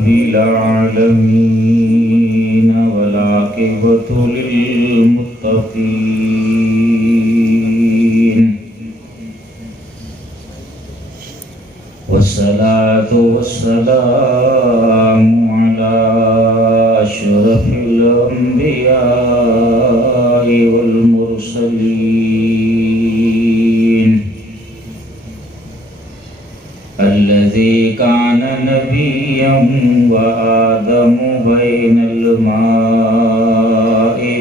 رب العالمين والعاقبة للمتقين والصلاة والسلام على أشرف الأنبياء والمرسلين الذي كان نبيا وآدم بين الماء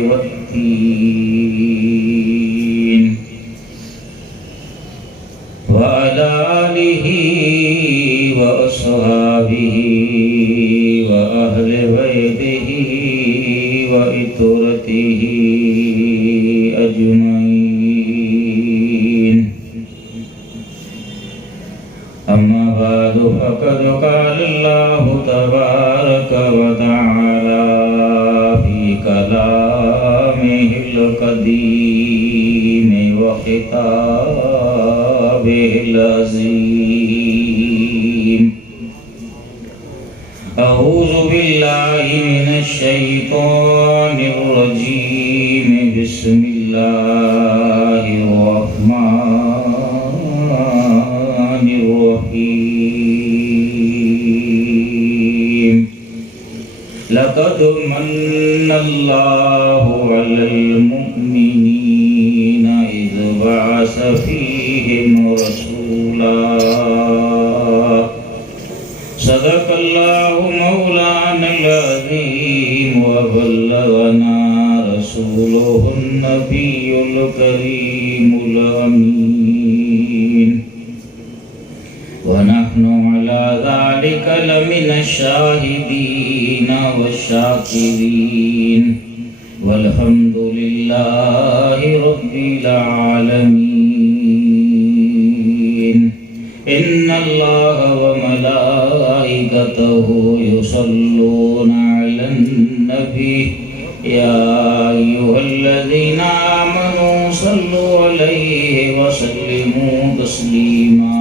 والطين وعلى آله وأصحابه وأهل بيته وإترته أجمعين أما بعد فقد قال الله تبارك وتعالى في كلامه القديم وخطابه العظيم أعوذ بالله من الشيطان الرجيم بسم الله الرحمن الرحيم لقد من الله على المؤمنين إذ بعث فيهم رسولا صدق الله مولانا العظيم وبلغنا رسوله النبي الكريم الأمين ونحن على ذلك لمن الشاهدين والشاكرين والحمد لله رب العالمين إن الله وملائكته يصلون على النبي يا أيها الذين آمنوا صلوا عليه وسلموا تسليما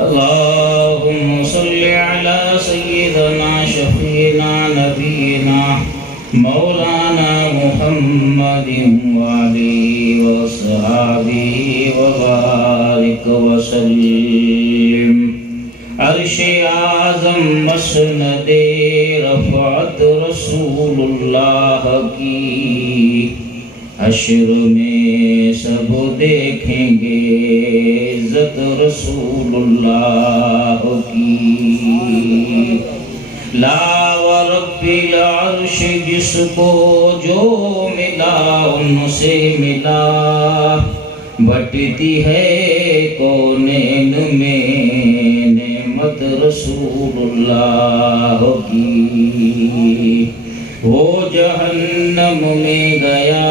اللهم صل على سيدنا شفيعنا نبينا مولانا محمد وعليه وصحبه وبارك وسلم عرش اعظم مسند رفعت رسول اللہ کی حشر میں سب دیکھیں گے عزت رسول اللہ کی لا ورب العرش جس کو جو ملا ان سے ملا بٹتی ہے کونین میں نعمت رسول اللہ کی وہ جہنم میں گیا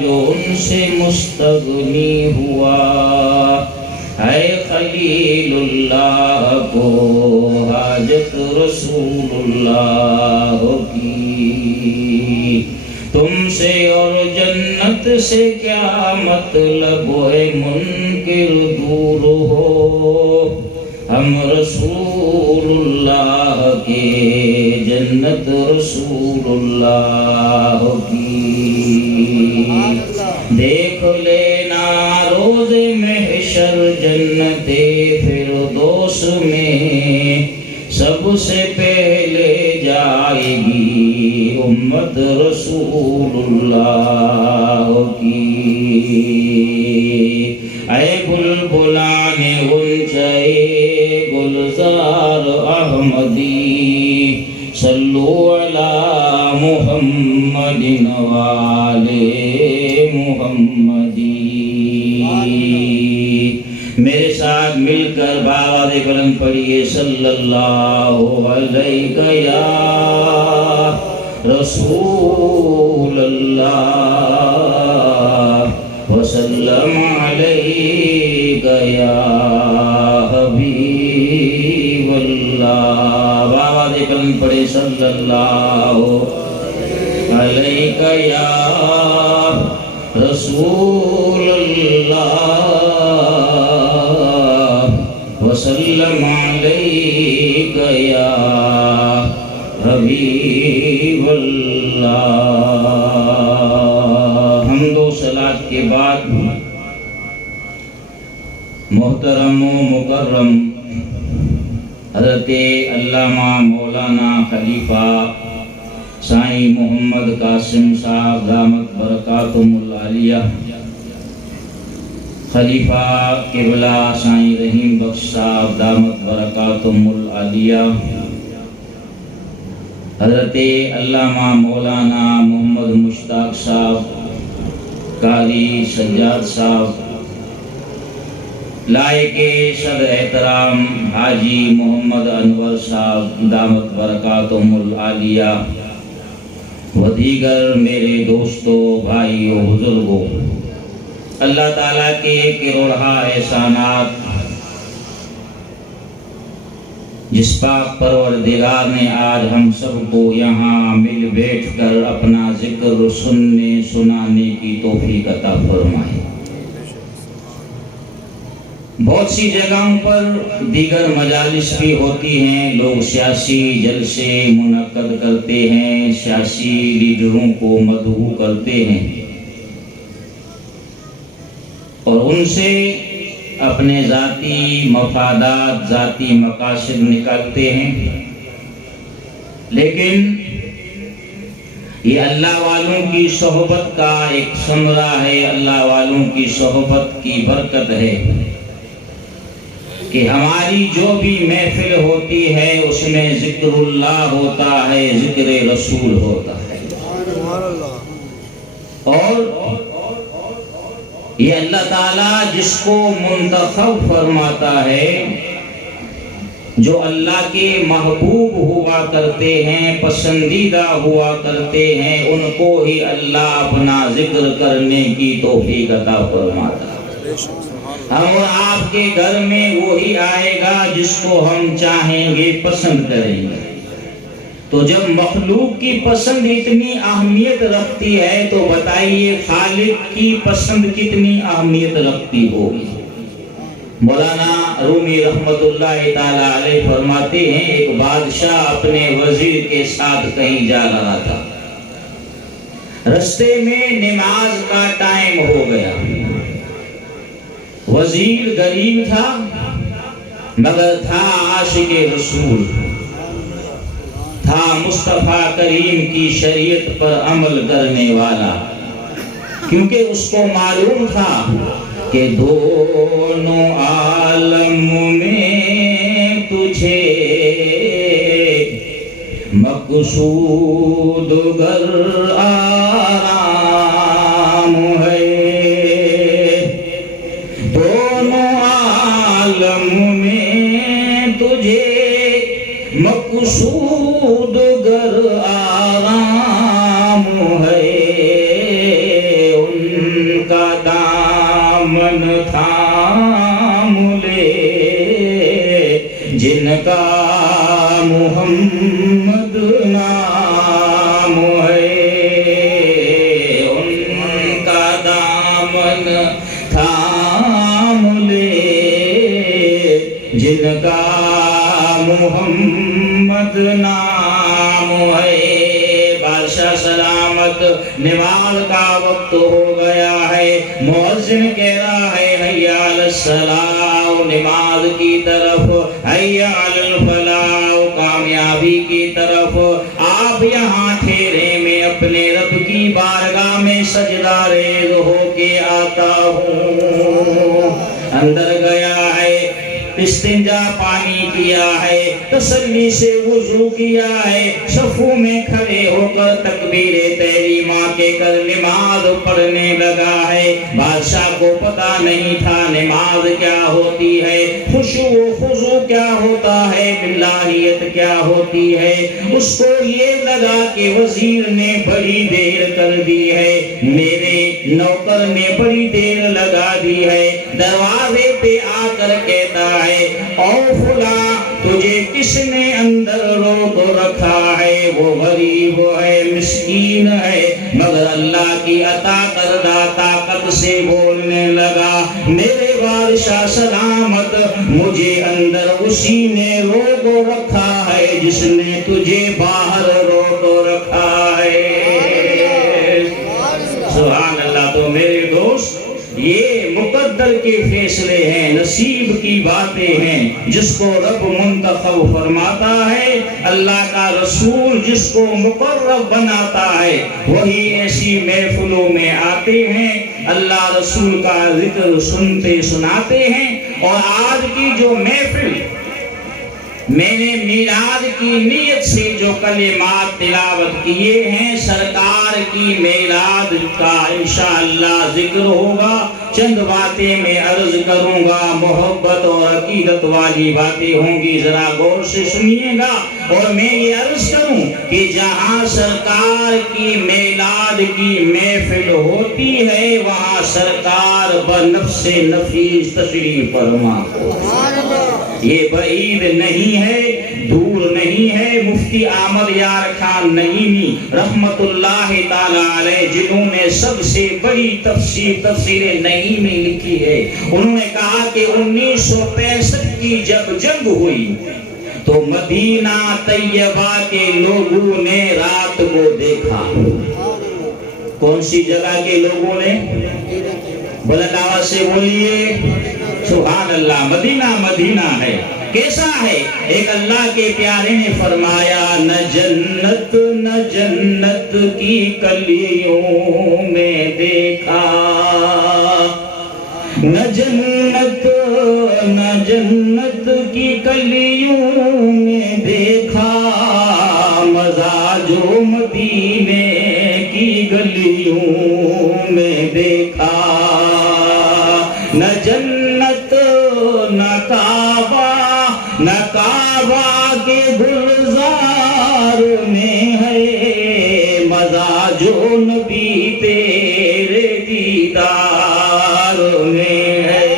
جو ان سے مستغنی ہوا اے خلیل اللہ کو حاجت رسول اللہ کی تم سے اور جنت سے کیا مطلب ہے منکر دور ہو ہم رسول اللہ کے جنت رسول اللہ کی دیکھ لینا روز محشر جنت فردوس میں سب سے پہلے جائے گی امت رسول اللہ کی اے بلبلان غنچۂ گلزار احمدی صلو علی محمد وآلِ محمدی میرے ساتھ مل کر باواد کلم پڑھیے صلی اللہ علیہ یا رسول اللہ وسلم علیہ یا حبیب اللہ باواد کلم پڑھے صلی اللہ علیہ یا رسول اللہ وسلم علیہ یا حبیب اللہ۔ حمد و صلات کے بعد محترم و مکرم حضرت علامہ مولانا خلیفہ سائیں محمد قاسم صاحب دامت برکاتہم العالیہ، خلیفہ قبلہ سائیں رحیم بخش صاحب دامت برکاتہم العالیہ، حضرت علامہ مولانا محمد مشتاق صاحب، قاری سجاد صاحب، لائق صدر احترام حاجی محمد انور صاحب دامت برکاتہم العالیہ، و دیگر میرے دوستوں، بھائیوں، بزرگوں، اللہ تعالیٰ کے کروڑہا احسانات جس پاک پروردگار نے آج ہم سب کو یہاں مل بیٹھ کر اپنا ذکر سننے سنانے کی توفیق عطا فرمائے۔ بہت سی جگہوں پر دیگر مجالس بھی ہوتی ہیں، لوگ سیاسی جلسے منعقد کرتے ہیں، سیاسی لیڈروں کو مدعو کرتے ہیں اور ان سے اپنے ذاتی مفادات، ذاتی مقاصد نکالتے ہیں، لیکن یہ اللہ والوں کی صحبت کا ایک ثمرہ ہے، اللہ والوں کی صحبت کی برکت ہے کہ ہماری جو بھی محفل ہوتی ہے اس میں ذکر اللہ ہوتا ہے، ذکر رسول ہوتا ہے، اور یہ اللہ تعالیٰ جس کو منتخب فرماتا ہے، جو اللہ کے محبوب ہوا کرتے ہیں، پسندیدہ ہوا کرتے ہیں، ان کو ہی اللہ اپنا ذکر کرنے کی توفیق عطا فرماتا ہے۔ ہم اور آپ کے گھر میں وہی آئے گا جس کو ہم چاہیں گے، پسند کریں گے۔ تو جب مخلوق کی پسند اتنی اہمیت رکھتی ہے تو بتائیے خالق کی پسند کتنی اہمیت رکھتی ہوگی۔ مولانا رومی رحمت اللہ تعالی علیہ فرماتے ہیں، ایک بادشاہ اپنے وزیر کے ساتھ کہیں جا رہا تھا، رستے میں نماز کا ٹائم ہو گیا، وزیر غریب تھا مگر تھا عاشق رسول، تھا مصطفیٰ کریم کی شریعت پر عمل کرنے والا، کیونکہ اس کو معلوم تھا کہ دونوں عالم میں تجھے مقصود گر آرام ہے، دونوں عالم میں تجھے مقصود گر آرام ہے، ان کا دامن تھام لے جن کا محمد نام ہے، ان کا دامن تھام لے جن کا محمد نام ہے۔ بادشاہ سلامت، نماز کا وقت ہو گیا ہے، مؤذن کہہ رہا ہے حیا علی الصلاۃ، نماز کی طرف، حیا علی الفلاح، کامیابی کی طرف۔ آپ یہاں ٹھہرے، میں اپنے رب کی بارگاہ میں سجدہ ریز ہو کے آتا ہوں۔ اندر گیا ہے، استنجا پانی کیا ہے، تسلی سے وضو کیا ہے، صفوں میں کھڑے ہو کر تکبیر تحریمہ کے کر نماز پڑھنے لگا ہے۔ بادشاہ کو پتا نہیں تھا نماز کیا ہوتی ہے، خشوع و خضوع کیا ہوتا ہے، باللہیت کیا ہوتی ہے۔ اس کو یہ لگا کہ وزیر نے بڑی دیر کر دی ہے، میرے نوکر نے بڑی دیر لگا دی ہے۔ دروازے پہ آ کر کہتا ہے، او فلاں، تجھے کس نے اندر روک رکھا ہے؟ وہ غریب ہے، مسکین ہے، مگر اللہ کی عطا کردہ طاقت سے بولنے لگا، میرے بادشاہ سلامت، مجھے اندر اسی نے روک رکھا ہے جس نے تجھے باہر روک رکھا ہے۔ سبحان اللہ۔ تو میرے دوست، یہ مقدر کے فیصلے ہیں، نصیب کی باتیں ہیں، جس کو رب منتخب فرماتا ہے، اللہ کا رسول جس کو مقرب بناتا ہے، وہی ایسی محفلوں میں آتے ہیں، اللہ رسول کا ذکر سنتے سناتے ہیں۔ اور آج کی جو محفل میں نے میلاد کی نیت سے جو کلمات تلاوت کیے ہیں، سرکار کی میلاد کا انشاءاللہ ذکر ہوگا۔ چند باتیں میں عرض کروں گا، محبت اور عقیدت والی باتیں ہوں گی، ذرا غور سے سنیے گا۔ اور میں یہ عرض کروں کہ جہاں سرکار کی میلاد کی محفل ہوتی ہے، وہاں سرکار بنفس نفیس تشریف فرما۔ یہ بعید نہیں ہے، دور نہیں ہے۔ مفتی احمد یار خان نعیمی رحمت اللہ تعالی علیہ، جنہوں نے سب سے بڑی تفسیر نعیمی لکھی ہے، انہوں نے کہا کہ 1965 کی جب جنگ ہوئی تو مدینہ طیبہ کے لوگوں نے رات کو دیکھا۔ کون سی جگہ کے لوگوں نے؟ بلند آواز سے بولیے سبحان اللہ۔ مدینہ مدینہ ہے، کیسا ہے؟ ایک اللہ کے پیارے نے فرمایا، نہ جنت نہ جنت کی کلیوں میں دیکھا، نہ جنت نہ جنت کی کلیوں میں دیکھا، مزہ جو مدینے کی گلیوں میں دیکھا، نہ جنت نہ کعبہ نہ کعبہ کے گلزار میں ہے، مزہ جو نبی تیرے دیدار میں ہے۔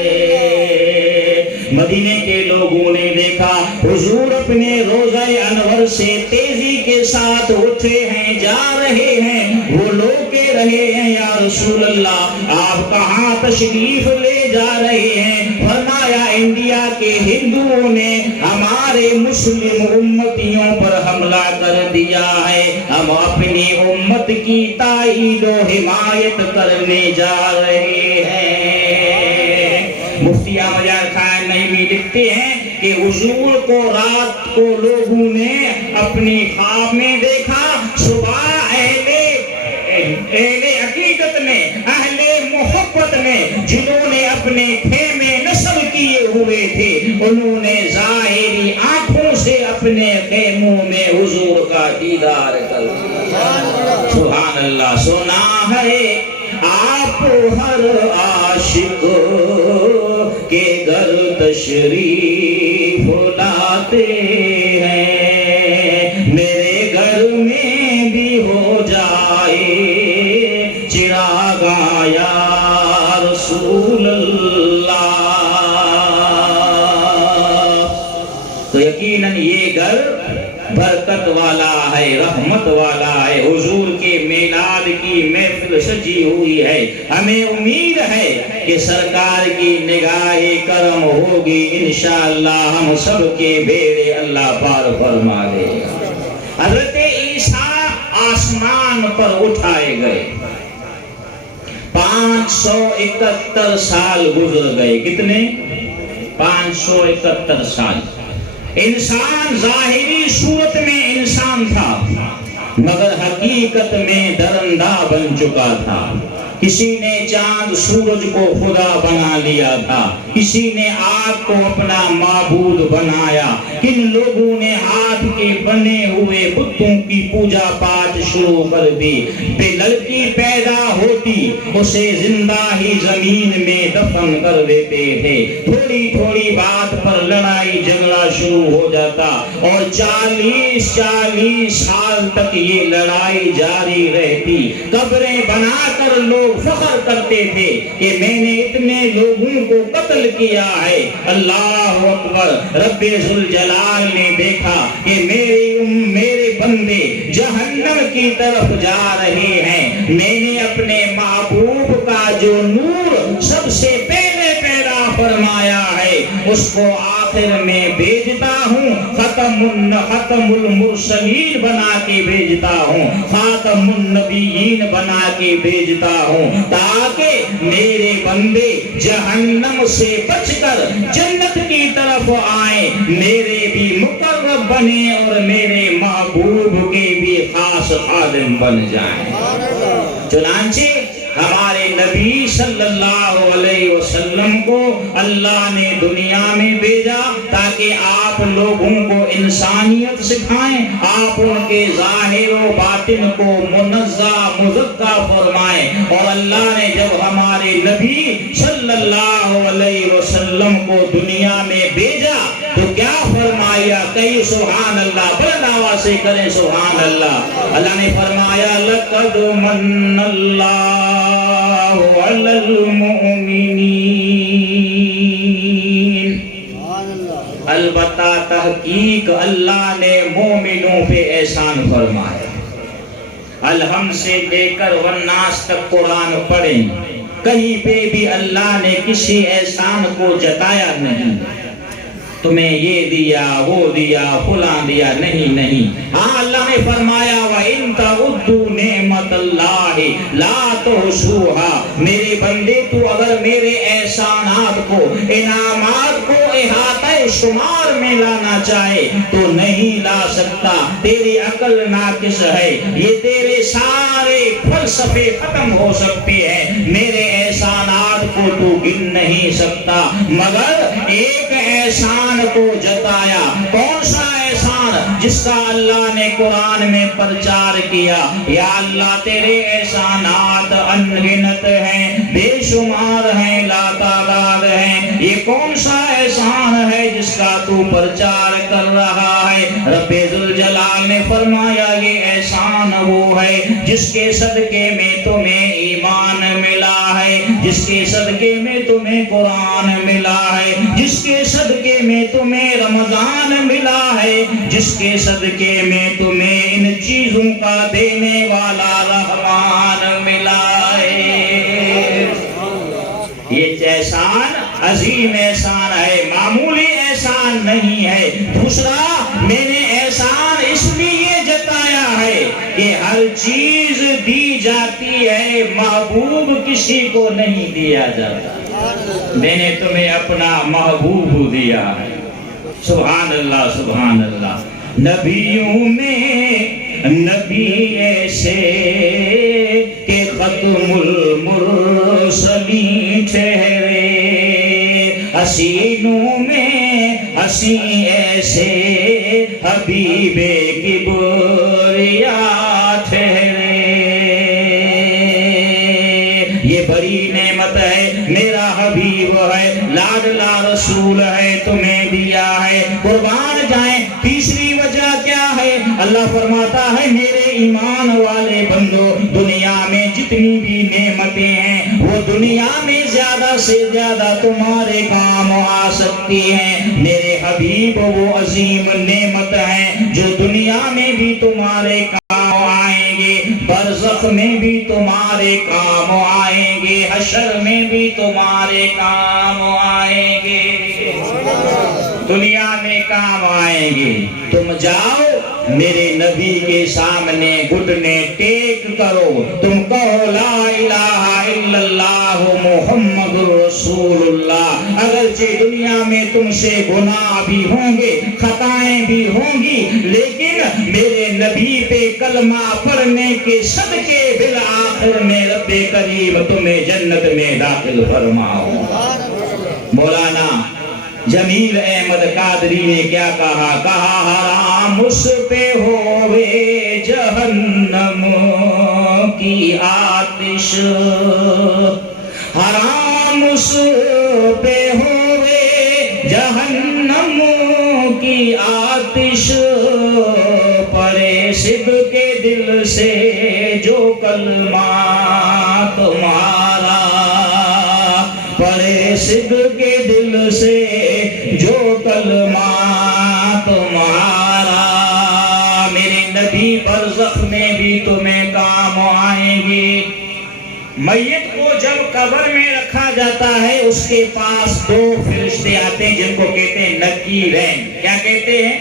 مدینے کے لوگوں نے دیکھا حضور اپنے روضہ انور سے تیزی کے ساتھ اٹھے ہیں، جا رہے ہیں۔ وہ لوگ کہہ رہے ہیں، یا رسول اللہ آپ کہاں تشریف لے جا رہے ہیں؟ فرمایا، انڈیا کے ہندوؤں نے ہمارے مسلم امتیوں پر حملہ کر دیا ہے، ہم اپنی امت کی تائید و حمایت کرنے جا رہے ہیں۔ مفتی احمد یار خان نعیمی لکھتے ہیں کہ حضور کو رات کو لوگوں نے اپنی خواب میں دیکھا، صبح اہل عقیدت میں، اہل محبت میں، جنہوں نے اپنے خیمے نصب کیے ہوئے تھے، انہوں نے ظاہری آنکھوں سے اپنے خیموں میں حضور کا دیدار کر لیا۔ سبحان اللہ۔ سنا ہے آپ ہر عاشق کے گھر تشریف لاتے ہیں، میرے گھر میں بھی ہو جائے چراغ یا رسول اللہ۔ تو یقیناً یہ گھر برکت والا ہے، رحمت والا ہے، حضور کے میلاد کی محفل سجی ہوئی ہے۔ ہمیں امید ہے کہ سرکار کی نگاہ کرم ہوگی، انشاءاللہ ہم سب کے بیڑے اللہ پار فرما دے گا۔ حضرت عیسیٰ آسمان پر اٹھائے گئے، 571 سال گزر گئے۔ کتنے؟ 571 سال۔ انسان ظاہری صورت میں انسان تھا، مگر حقیقت میں درندہ بن چکا تھا۔ کسی نے چاند سورج کو خدا بنا لیا تھا، کسی نے آگ کو اپنا معبود بنایا، کن لوگوں نے ہاتھ کے بنے ہوئے بتوں کی پوجا پاٹ شروع کر دی۔ بے لڑکی پیدا ہوتی اسے زندہ ہی زمین میں دفن کر دیتے تھے، تھوڑی تھوڑی بات پر لڑائی جھگڑا شروع ہو جاتا، اور 40 سال تک یہ لڑائی جاری رہتی۔ قبریں بنا کر لوگ فخر کرتے تھے کہ میں نے اتنے لوگوں کو قتل کیا ہے۔ اللہ اکبر۔ رب ذوالجلال نے دیکھا کہ میرے بندے جہنم کی طرف جا رہے ہیں، میں نے اپنے محبوب کا جو نور سب سے پہلے پیدا اس کو آخر میں بھیجتا ہوں، ختم المرسلین بنا کے بھیجتا ہوں، خاتم النبیین بنا کے بھیجتا ہوں، تاکہ میرے بندے جہنم سے بچ کر جنت کی طرف آئیں، میرے بھی مقرب بنے اور میرے محبوب کے بھی خاص خادم بن جائیں۔ چنانچہ ہمارے نبی صلی اللہ علیہ وسلم کو اللہ نے دنیا میں بھیجا تاکہ آپ لوگوں کو انسانیت سکھائیں، آپ ان کے ظاہر و باطن کو منزہ مزکہ فرمائیں۔ اور اللہ نے جب ہمارے نبی صلی اللہ علیہ وسلم کو دنیا میں بھیجا تو کیا فرمایا؟ کئی سبحان اللہ، بلند آواز سے کریں سبحان اللہ۔ اللہ نے فرمایا لقد من اللہ علی المؤمنین، البتہ تحقیق اللہ نے مومنوں پہ احسان فرمایا۔ الحمد سے لے کر والناس تک قرآن پڑھیں، کہیں پہ بھی اللہ نے کسی احسان کو جتایا نہیں، تمہیں یہ دیا وہ دیا فلاں دیا، نہیں۔ ہاں اللہ نے فرمایا وَإِن تَعُدُّوا نِعْمَتَ اللَّهِ لَا تُحْصُوهَا، میرے بندے تو اگر میرے احسانات کو، انعامات کو احاطہ شمار میں لانا چاہے تو نہیں لا سکتا، تیری عقل ناقص ہے، یہ تیرے سارے فلسفے ختم ہو سکتے ہیں، میرے احسانات کو تو گن نہیں سکتا، مگر ایک احسان کو جتایا۔ کون سا احسان؟ جس کا اللہ نے قرآن میں پرچار کیا، یا اللہ تیرے احسانات انگنت ہیں، بے شمار ہیں، لا تعداد ہیں، یہ کون سا احسان ہے جس کا تو پرچار کر رہا ہے؟ رب ذوالجلال نے فرمایا یہ احسان وہ ہے جس کے صدقے میں تمہیں ایمان ملا ہے، جس کے صدقے میں تمہیں قرآن ملا ہے، جس کے صدقے میں تمہیں رمضان ملا ہے، جس کے صدقے میں تمہیں ان چیزوں کا دینے والا رحمان ملا ہے۔ یہ احسان عظیم احسان ہے، معمولی احسان نہیں ہے۔ دوسرا، میں نے احسان اس لیے جتایا ہے کہ ہر چیز دی جاتی ہے، محبوب کسی کو نہیں دیا جاتا، میں نے تمہیں اپنا محبوب دیا ہے۔ سبحان اللہ سبحان اللہ۔ نبیوں میں نبی ایسے کہ ختم المرسلین ٹھہرے، حسینوں میں حسین ایسے حبیب کبریا ٹھہرے۔ یہ بڑی نعمت ہے، میرا حبیب ہے، لاڈلا رسول ہے، تمہیں دیا ہے، قربان جائیں۔ تیسری وجہ کیا ہے؟ اللہ فرماتا ہے میرے ایمان والے بندو، دنیا میں جتنی بھی نعمتیں ہیں وہ دنیا میں زیادہ سے زیادہ تمہارے کام آ سکتی ہیں، میرے حبیب وہ عظیم نعمت ہیں جو دنیا میں بھی تمہارے کام آئیں گے، برزخ میں بھی تمہارے کام آئیں گے، حشر میں بھی تمہارے کام آئیں گے، دنیا میں کام آئیں گے۔ تم جاؤ میرے نبی کے سامنے گھٹنے ٹیک کرو، تم کہو لا الہ الا اللہ محمد رسول اللہ، اگرچہ دنیا میں تم سے گناہ بھی ہوں گے، خطائیں بھی ہوں گی، لیکن میرے نبی پہ کلمہ پڑھنے کے صدقے بالآخر میں رب کریم تمہیں جنت میں داخل فرماؤ۔ مولانا جمیل احمد قادری نے کیا کہا؟ کہا حرام اس پہ ہوئے جہنم کی آتش، حرام اس پہ ہوئے جہنم کی آتش، پڑے صدق کے دل سے جو کلمہ تمہارا، پڑے صدق کے دل سے جو کلمہ تمہارا، میرے نبی برزخ میں بھی تمہیں کام آئیں گے، میت کو جب قبر میں رکھا جاتا ہے اس کے پاس دو فرشتے آتے ہیں جن کو کہتے ہیں نکیرین. کیا کہتے ہیں؟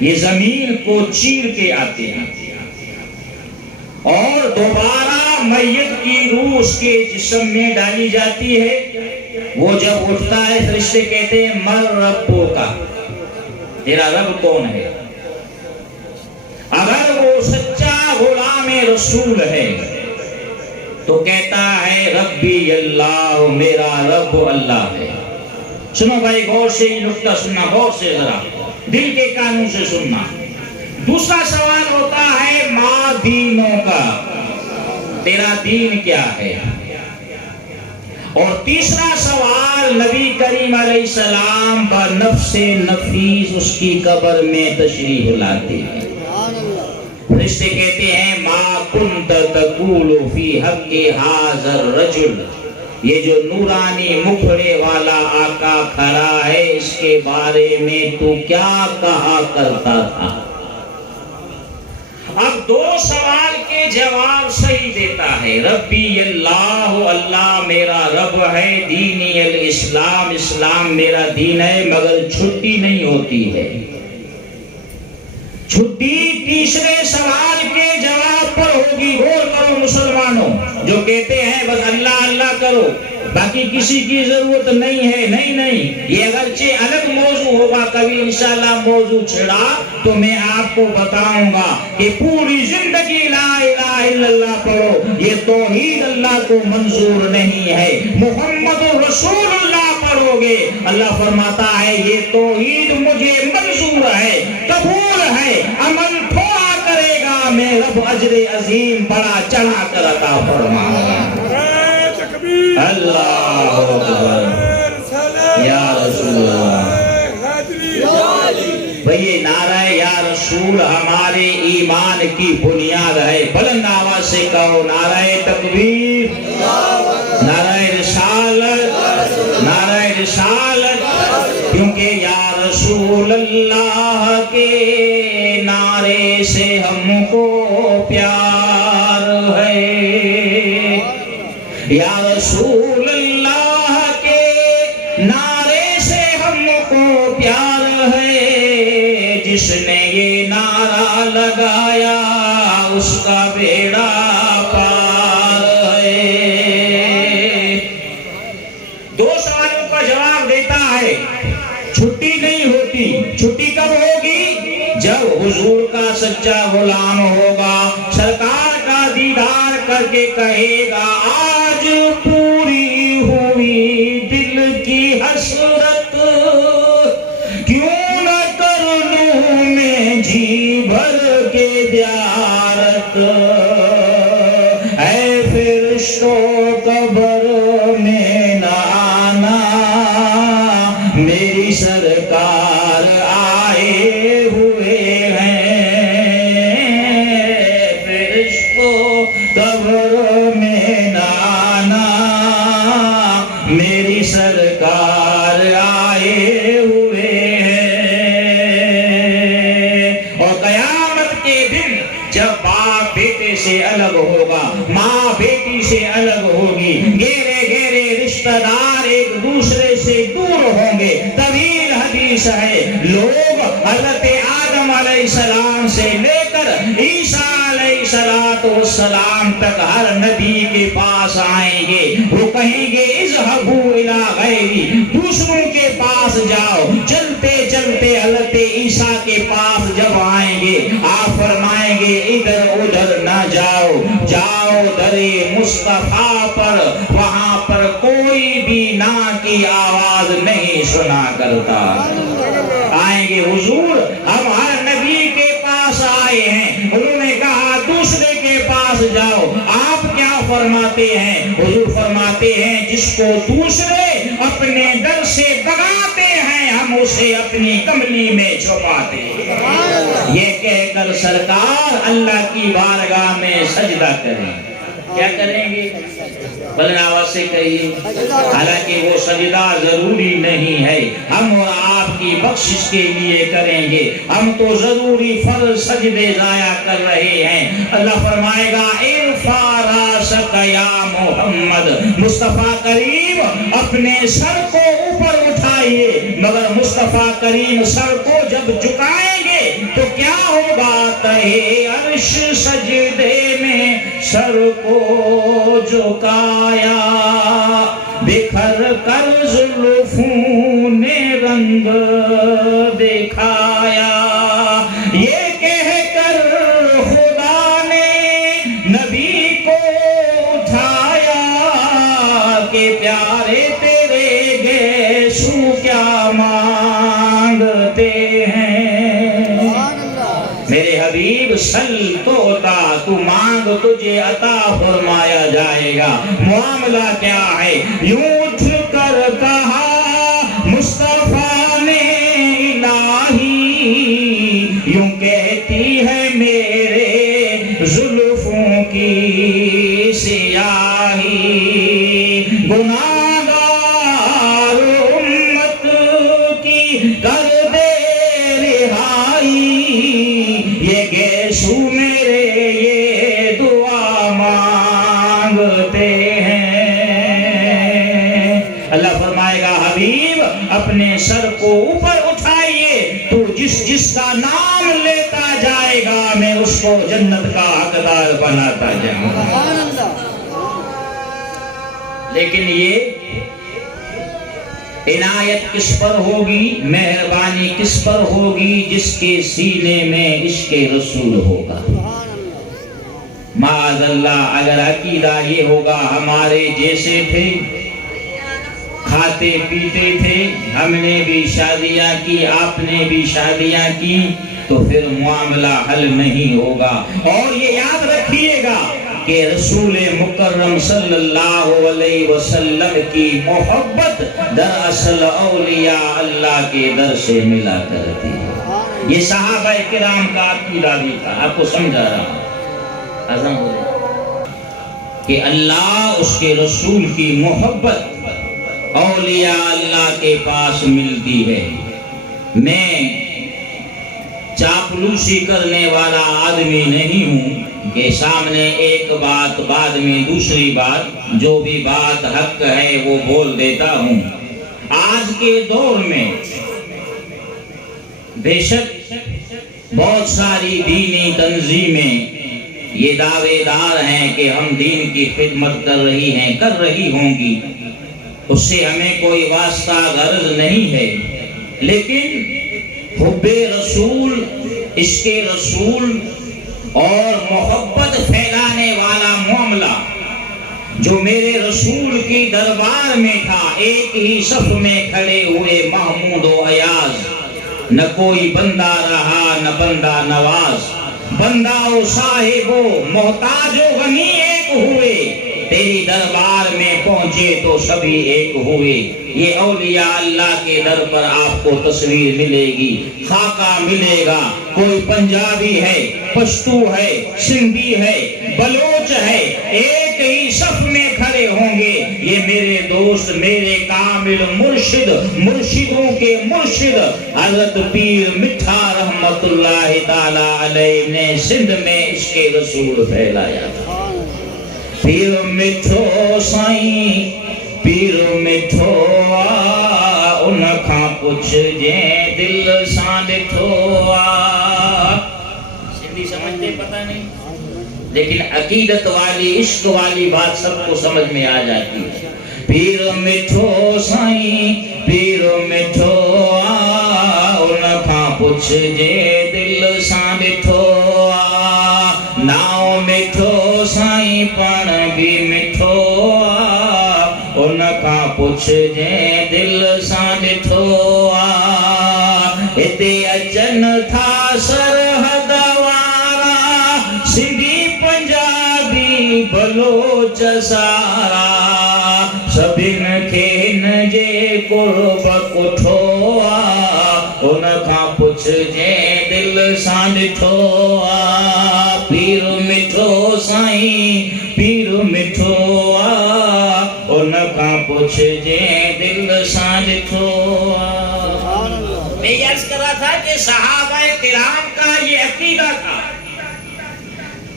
یہ زمین کو چیر کے آتے ہیں اور دوبارہ میت کی روح اس کے جسم میں ڈالی جاتی ہے. وہ جب اٹھتا ہے فرشتے کہتے ہیں مر ربو کا، تیرا رب کون ہے؟ اگر وہ سچا غلام رسول ہے تو کہتا ہے ربی اللہ، میرا رب اللہ ہے. سنو بھائی غور سے یہ نقطہ سننا، غور سے ذرا دل کے کانوں سے سننا. دوسرا سوال ہوتا ہے ما دینوں کا، تیرا دین کیا ہے؟ اور تیسرا سوال نبی کریم علیہ السلام بنفس نفیس اس کی قبر میں تشریف لاتے ہیں. فرشتے کہتے ہیں ما کنت تقول فی حق ھذا الرجل، یہ جو نورانی مکھڑے والا آقا کھڑا ہے اس کے بارے میں تو کیا کہا کرتا تھا؟ اب دو سوال کے جواب صحیح دیتا ہے. ربی اللہ، اللہ میرا رب ہے، دینی الاسلام، اسلام میرا دین ہے، مگر چھٹی نہیں ہوتی ہے. چھٹی تیسرے سوال کے جواب پر ہوگی. غور کرو مسلمانوں جو کہتے ہیں بس اللہ اللہ کرو، باقی کسی کی ضرورت نہیں ہے. نہیں، یہ اگرچہ الگ موضوع ہوگا، کبھی انشاءاللہ موضوع چھڑا تو میں آپ کو بتاؤں گا کہ پوری زندگی لا الہ الا اللہ پڑھو، یہ توحید اللہ کو منظور نہیں ہے. محمد رسول اللہ پڑھو گے، اللہ فرماتا ہے یہ توحید مجھے منظور ہے، قبول ہے، عمل تھوڑا کرے گا میں رب اجر عظیم بڑا چڑھا کر عطا فرماؤں گا. اللہ اکبر یا رسول اللہ. بھئی نعرہ یا رسول ہمارے ایمان کی بنیاد ہے. بلند آواز سے کہو نعرہ تکبیر، نعرہ رسالت، نعرہ رسالت. کیونکہ یا رسول اللہ کے نعرے سے ہم کو پیار ہے، یا رسول اللہ کے نعرے سے ہم کو پیار ہے. جس نے یہ نعرہ لگایا اس کا بیڑا پار ہے. دو سوالوں کا جواب دیتا ہے. چھٹی نہیں ہوتی. چھٹی کب ہوگی؟ جب حضور کا سچا غلام ہوگا، سرکار کا دیدار کر کے کہے گا آج پوری ہوئی دل کی حسرت، کیوں نہ کر لوں میں جی بھر کے زیارت. اے فرشتوں قبر میں نہ آنا، میری سرکار آئے ہوئے ہیں. فرشتوں قبر میں نہ آنا، میری سرکار آئے ہوئے ہیں. اور قیامت کے دن جب باپ بیٹے سے الگ ہوگا، ماں بیٹی سے الگ ہوگی، گہرے گہرے رشتہ دار ایک دوسرے سے دور ہوں گے. طویل حدیث ہے، لوگ حضرت آدم علیہ السلام سے لے کر عیسیٰ علیہ السلام تک ہر نبی کے پاس آئیں گے. وہ کہیں گے اذهبوا الی غیری، دوسروں کے پاس جاؤ. چلتے چلتے حضرت عیسیٰ کے پاس جب آئیں گے آپ فرمائیں گے ادھر ادھر نہ جاؤ، جاؤ در مصطفیٰ پر، وہاں پر کوئی بھی نا کی آواز نہیں سنا کرتا. آئیں گے حضور ہم ہر نبی کے پاس آئے ہیں. انہوں نے کہا دوسرے کے پاس جاؤ. آپ کیا فرماتے ہیں؟ حضور فرماتے ہیں جس کو دوسرے اپنے در سے بھگاتے ہیں ہم اسے اپنی کملی میں چھپاتے ہیں. یہ کہہ کر سرکار اللہ کی بارگاہ میں سجدہ کریں. کیا کریں گے؟ بلند آواز سے کہیے. حالانکہ وہ سجدہ ضروری نہیں ہے، ہم اور آپ کی بخشش کے لیے کریں گے. ہم تو ضروری فرض سجدے ضائع کر رہے ہیں. اللہ فرمائے گا راسک یا محمد، مصطفیٰ کریم اپنے سر کو اوپر اٹھائیے، مگر مصطفیٰ کریم سر کو جب جھکائیں گے تو کیا ہوگا؟ تہے عرش سجدے میں سر کو جھکایا، بکھر کر زلفوں نے رنگ دکھایا، یہ کہہ کر خدا نے نبی کو اٹھایا کہ پیارے تیرے گیسو کیا مانگتے ہیں؟ میرے حبیب سل تو عطا، تو مانگ تجھے عطا فرمایا جائے گا۔ معاملہ کیا ہے؟ یوں اٹھ کر کہا مصطفیٰ نے الہی، یوں کہتی ہے میرے زلفوں کی سیاہی، گناہگار امت کی کر دے رہائی، یہ گیسو میرے یہ دعا مانگتے ہیں۔ اللہ فرمائے گا حبیب اپنے سر کو اوپر اٹھائیے، تو جس جس کا نام لیتا جائے گا میں اس کو جنت کا حقدار بناتا جاؤں گا۔ لیکن یہ عنایت کس پر ہوگی، مہربانی کس پر ہوگی؟ جس کے سینے میں عشق رسول ہوگا۔ معاذ اللہ، اگر عقیدہ یہ ہوگا ہمارے جیسے تھے، کھاتے پیتے تھے، ہم نے بھی شادیاں کی، آپ نے بھی شادیاں کی، تو پھر معاملہ حل نہیں ہوگا۔ اور یہ یاد رکھیے گا کہ رسول مکرم صلی اللہ علیہ وسلم کی محبت دراصل اولیاء اللہ کے در سے ملا کرتی ہے۔ یہ صحابہ کرام کا عقیدہ بھی تھا، آپ کو سمجھا رہا ہوں اعظم ہو جائے کہ اللہ اس کے رسول کی محبت اولیاء اللہ کے پاس ملتی ہے۔ میں چاپلوسی کرنے والا آدمی نہیں ہوں کہ سامنے ایک بات بعد میں دوسری بات، جو بھی بات حق ہے وہ بول دیتا ہوں۔ آج کے دور میں بے شک بہت ساری دینی تنظیمیں یہ دعوے دار ہیں کہ ہم دین کی خدمت کر رہی ہیں، کر رہی ہوں گی، اس سے ہمیں کوئی واسطہ غرض نہیں ہے، لیکن حب رسول، عشق رسول اور محبت پھیلانے والا معاملہ جو میرے رسول کی دربار میں تھا، ایک ہی صف میں کھڑے ہوئے محمود و ایاز، نہ کوئی بندہ رہا نہ بندہ نواز، بندہ و صاحب و محتاج و غنی ایک ہوئے، تیری دربار میں پہنچے تو سبھی ایک ہوئے۔ یہ اولیاء اللہ کے در پر آپ کو تصویر ملے گی، خاکہ ملے گا، کوئی پنجابی ہے، پشتو ہے، سندھی ہے، بلوچ ہے، ایک ہی صف میں کھڑے ہوں گے۔ یہ میرے دوست، میرے کامل مرشد، مرشدوں کے مرشد حضرت پیر مٹھا رحمت اللہ تعالی علیہ نے سندھ میں عشق رسول پھیلایا تھا۔ پیر مٹھو سائیں، پیر مٹھو ان کھاں پوچھ جیں دل ساں ڈٹھو۔ سندھی سمجھتے پتہ نہیں، لیکن عقیدت والی عشق والی بات سب کو سمجھ میں آ جاتی ہے۔ پیر مٹھو سائیں، پیر مٹھو ان کھاں پوچھ جیں دل ساں ڈٹھو۔ ناؤ مٹھو سائیں پن بھی مٹھو ان کھاں پوچھ جیں دل ساں ڈٹھو۔ ہتے اچن تھا سرحد وارا، سندھی پنجابی بلوچ سارا، سبھن کھے ہن جے قرب کٹھو ان کھاں پوچھ جیں دل ساں ڈٹھو۔ پیر مٹھو سائیں، پیر مٹھو ان کھاں پوچھ جیں دل ساں ڈٹھو۔ میں یہ عرض کر رہا تھا کہ صحابہ کرام کا یہ عقیدہ تھا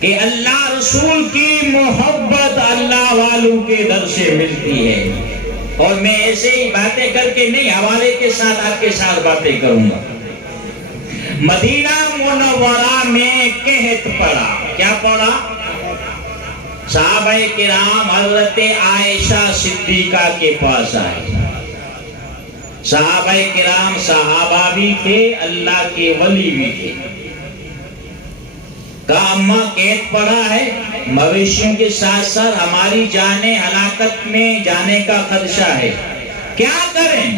کہ اللہ رسول کی محبت اللہ والوں کے در سے ملتی ہے. اور میں ایسے ہی باتیں کر کے نہیں، حوالے کے ساتھ آپ کے ساتھ باتیں کروں گا. مدینہ منورہ میں قحط پڑا. کیا پڑا؟ صحابہ کرام حضرت عائشہ صدیقہ کے پاس آئے. صحابہ کرام صحابہ بھی تھے، اللہ کے ولی بھی تھے. کہا اماں قحط پڑا ہے، مویشیوں کے ساتھ ساتھ ہماری جانیں ہلاکت میں جانے کا خدشہ ہے، کیا کریں؟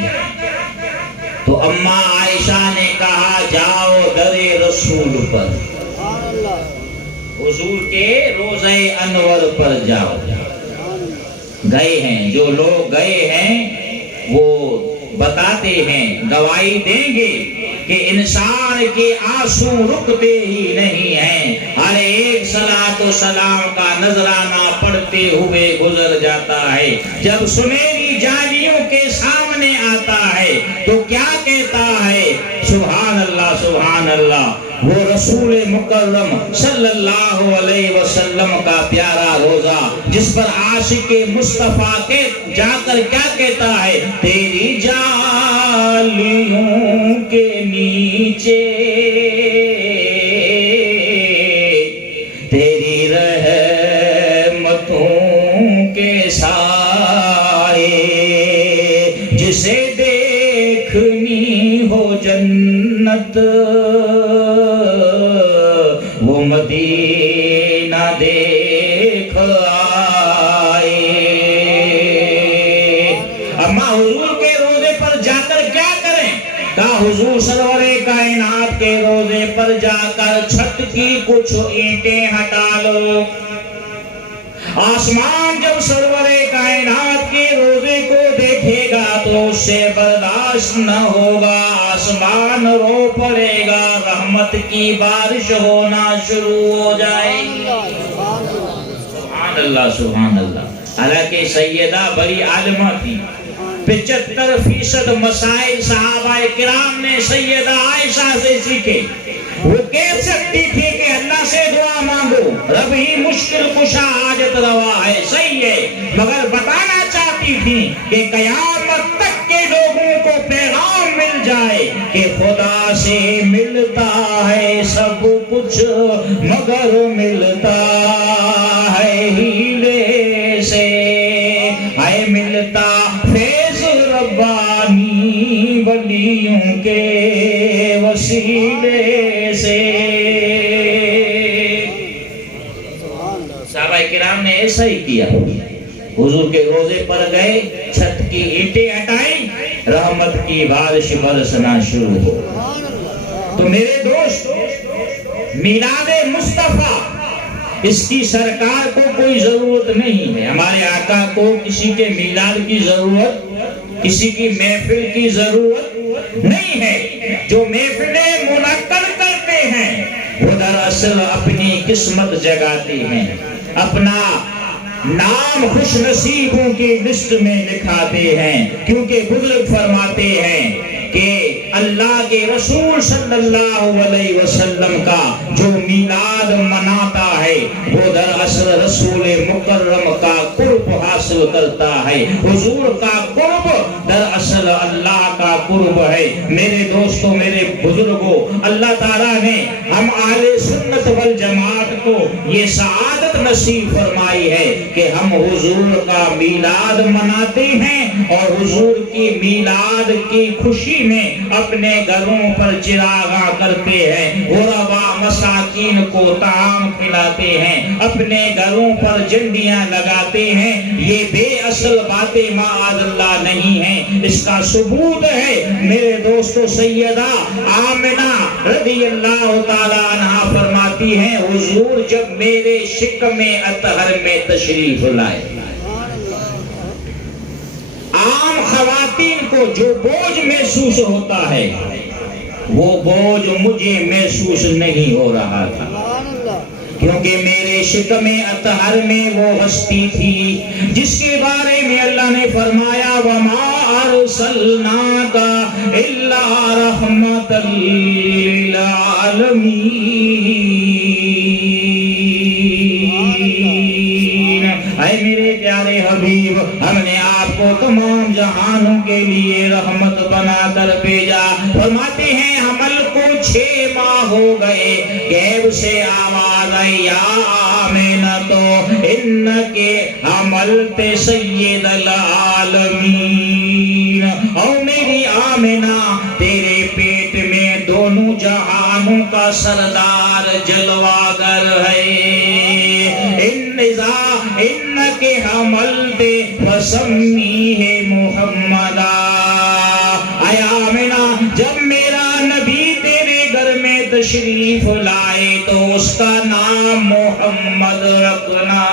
تو اماں عائشہ نے کہا جاؤ در رسول پر، حضور کے روضہ انور پر جاؤ. گئے ہیں، جو لوگ گئے ہیں وہ بتاتے ہیں، گواہی دیں گے کہ انسان کے آنسو رکتے ہی نہیں ہیں، ہر ایک صلاۃ و سلام کا نذرانہ پڑھتے ہوئے گزر جاتا ہے. جب سنہری جالیوں کے سامنے آتا ہے تو کیا کہتا ہے؟ سبحان اللہ سبحان اللہ. وہ رسول مکرم صلی اللہ علیہ وسلم کا پیارا روزہ جس پر عاشق مصطفیٰ کے جا کر کیا کہتا ہے؟ تیری جالیوں کے نیچے تیری رحمتوں کے سائے، جسے دیکھنی ہو جنت وہ مدینہ دیکھ آئے. اما حضور کے روزے پر جا کر کیا کریں؟ کہا حضور سرور کائنات کے روزے پر جا کر چھت کی کچھ اینٹیں ہٹا لو. آسمان جب سرور کائنات کے روزے کو دیکھے گا تو اس سے برداشت نہ ہوگا، آسمان رو پڑے گا، رحمت کی بارش ہونا شروع ہو جائے گی. سبحان اللہ سبحان اللہ. حالانکہ سیدہ بڑی عالمہ تھی، 75% مسائل صحابہ کرام نے سیدہ عائشہ سے سیکھے. وہ کہہ سکتی تھی کہ اللہ سے دعا مانگو، رب ہی مشکل کشا حاجت روا ہے، صحیح ہے، مگر بتانا چاہتی تھی کہ قیامت تک کے لوگوں کو پیغام مل جائے کہ خدا سے ملتا ہے سب کچھ مگر ملتا ہے ہیلے سے، ہے ملتا فیض ربانی ولیوں کے وسیلے سے. صحابہ کرام نے ایسا ہی کیا، حضور کے روزے پر گئے، چھت کی اینٹیں ہٹائیں، رحمت کی بارش برسنا شروع ہو. تو میرے دوست، میلاد مصطفیٰ اس کی سرکار کو کوئی ضرورت نہیں ہے، ہمارے آقا کو کسی کے میلاد کی ضرورت، کسی کی محفل کی ضرورت نہیں ہے. جو محفلیں منعقد کرتے ہیں وہ دراصل اپنی قسمت جگاتے ہیں، اپنا نام خوش نصیبوں کی لسٹ میں لکھاتے ہیں، کیونکہ بزرگ فرماتے ہیں کہ اللہ کے رسول صلی اللہ علیہ وسلم کا جو میلاد مناتا ہے وہ دراصل رسول مکرم کا قرب حاصل کرتا ہے. حضور کا قرب دراصل اللہ کا قرب ہے. میرے دوستوں، میرے بزرگوں، اللہ تعالیٰ نے ہم اہل سنت والجماعت کو یہ سعادت نصیب فرمائی ہے کہ ہم حضور کا میلاد مناتے ہیں اور حضور کی میلاد کی خوشی میں اپنے گھروں پر چراغاں کرتے ہیں، غرباء مساکین کو طعام کھلاتے ہیں، اپنے گھروں پر جھنڈیاں لگاتے ہیں. یہ بے اصل باتیں معاذ اللہ نہیں ہیں. اس کا ثبوت ہے میرے دوستو، سیدہ آمنہ رضی اللہ تعالی عنہا فرماتی ہیں حضور جب میرے شکم اطہر میں تشریف لائے، عام خواتین کو جو بوجھ محسوس ہوتا ہے وہ بوجھ مجھے محسوس نہیں ہو رہا تھا، کیونکہ میرے شکم اطہر میں وہ ہستی تھی جس کے بارے میں اللہ نے فرمایا وَمَا أَرْسَلْنَاكَ إِلَّا رَحْمَةً لِلْعَالَمِينَ. پیارے حبیب ہم نے آپ کو تمام جہانوں کے لیے رحمت بنا کر بھیجا. فرماتے ہیں حمل کو 6 ماہ ہو گئے, غیب سے آواز آئی یا آمنہ انکے حملت سید العالمین, او میری آمنہ تیرے پیٹ میں دونوں جہانوں کا سردار جلواگر ہے. انکے حملت فسمیہ محمدا. اے آمنہ جب میرا نبی تیرے گھر میں تشریف لائے تو اس کا نام محمد رکھنا.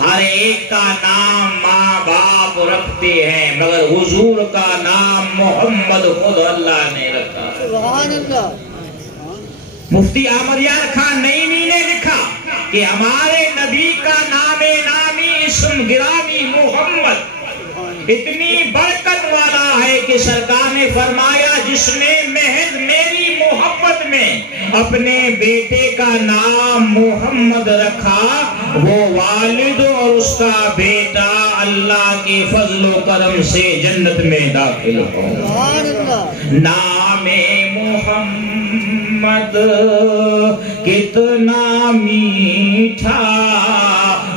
ہر ایک کا نام ماں باپ رکھتے ہیں مگر حضور کا نام محمد خود اللہ نے رکھا. سبحان اللہ. مفتی احمد یار خان نعیمی نے لکھا کہ ہمارے نبی کا نام نامی اسم گرامی محمد اتنی برکت والا ہے کہ سرکار نے فرمایا جس نے محض میری محبت میں اپنے بیٹے کا نام محمد رکھا وہ والد اور اس کا بیٹا اللہ کے فضل و کرم سے جنت میں داخل ہو. نام محمد کتنا میٹھا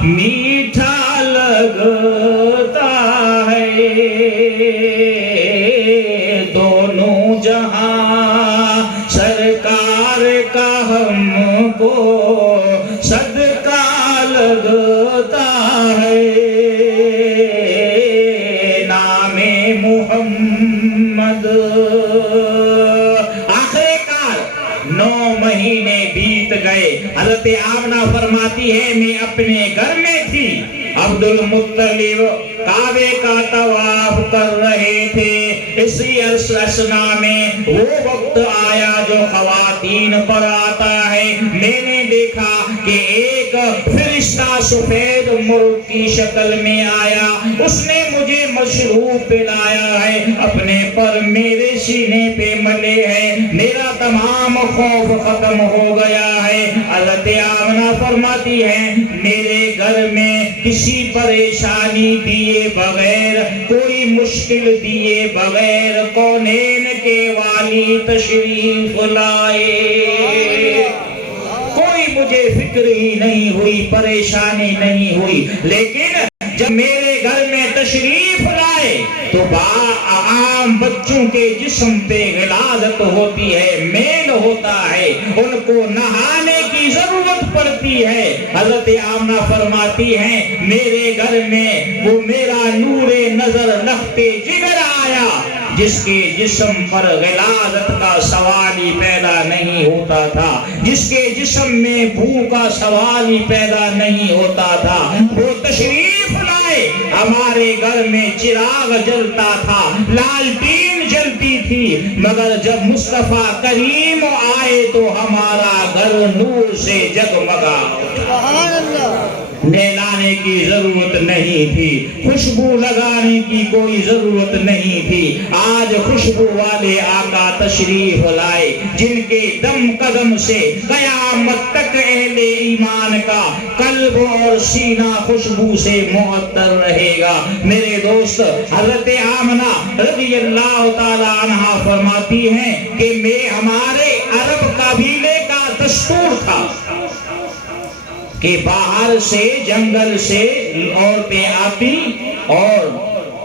میٹھا لگتا ہے, دونوں جہاں سرکار کا ہم کو صدقہ لگتا ہے. نام محمد. آخرکار 9 مہینے بیت گئے. حضرت آمنہ فرماتی ہے میں اپنے گھر میں تھی, عبد المطلب کعبے کا طواف کر رہے تھے. اسی اسنا میں وہ وقت آیا جو خواتین پر آتا ہے. میں نے دیکھا کہ ایک فرشتہ سفید مرغ کی شکل میں آیا. اس نے مجھے مشروب پلایا ہے, اپنے پر میرے سینے پہ ملے ہیں. میرا تمام خوف ختم ہو گیا ہے. حضرت آمنہ فرماتی ہے میرے گھر میں کسی پریشانی دیے بغیر, کوئی مشکل دیے بغیر کونین کے والی تشریف لائے. کوئی مجھے فکر ہی نہیں ہوئی, پریشانی نہیں ہوئی. لیکن جب میرے گھر میں تشریف لائے تو عام بچوں کے جسم پہ غلاظت ہوتی ہے, میل ہوتا ہے, ان کو نہانے کی ضرورت پڑتی ہے. حضرت آمنہ فرماتی ہیں میرے گھر میں وہ میرا نور نظر لخت جگر آیا جس کے جسم پر غلاظت کا سوال ہی پیدا نہیں ہوتا تھا, جس کے جسم میں بھوک کا سوال ہی پیدا نہیں ہوتا تھا. وہ تشریف لائے, ہمارے گھر میں چراغ جلتا تھا, لالٹین جلتی تھی, مگر جب مصطفیٰ کریم آئے تو ہمارا گھر نور سے جگمگا. سبحان اللہ. نہلانے کی ضرورت نہیں تھی, خوشبو لگانے کی کوئی ضرورت نہیں تھی. آج خوشبو والے آقا تشریف لائے جن کے دم قدم سے قیامت تک اہل ایمان کا قلب اور سینہ خوشبو سے معطر رہے گا. میرے دوست حضرت آمنہ رضی اللہ تعالی عنہا فرماتی ہیں کہ میں ہمارے عرب قبیلے کا دستور تھا کہ باہر سے جنگل سے عورتیں آتی اور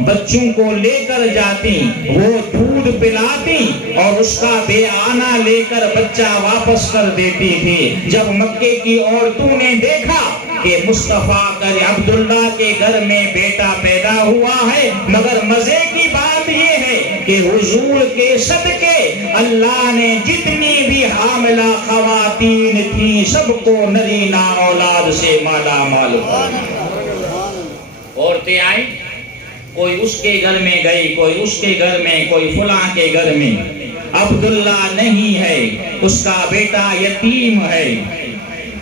بچوں کو لے کر جاتی, وہ دودھ پلاتی اور اس کا بے آنا لے کر بچہ واپس کر دیتی تھی. جب مکے کی عورتوں نے دیکھا کہ مصطفیٰ عبداللہ کے گھر میں بیٹا پیدا ہوا ہے, مگر مزے کی بات یہ ہے کہ حضور کے صدقے اللہ نے جتنی بھی حاملہ خواتین تھیں سب کو نرینہ اولاد سے مالا مال. عورتیں آئیں, کوئی اس کے گھر میں گئی, کوئی اس کے گھر میں, کوئی فلاں کے گھر میں. عبداللہ نہیں ہے, اس کا بیٹا یتیم ہے,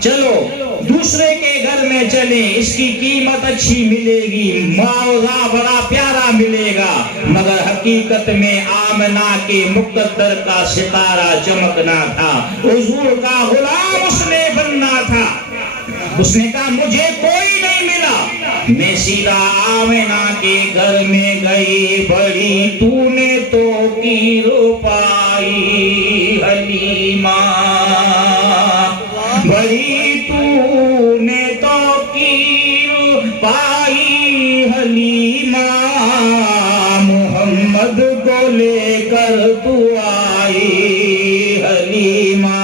چلو دوسرے کے گھر میں چلیں, اس کی قیمت اچھی ملے گی, معاوضہ بڑا پیارا ملے گا. مگر حقیقت میں آمنہ کے مقدر کا ستارہ چمکنا تھا, حضور کا غلام اس نے بننا تھا. اس نے کہا مجھے کوئی نہیں ملا میں سیدھا آمنہ کے گھر میں گئی، بڑی تو نے تو کی روپائی حلیمہ، بڑی تو نے تو کی روپائی حلیمہ، محمد کو لے کر تو آئی حلیمہ،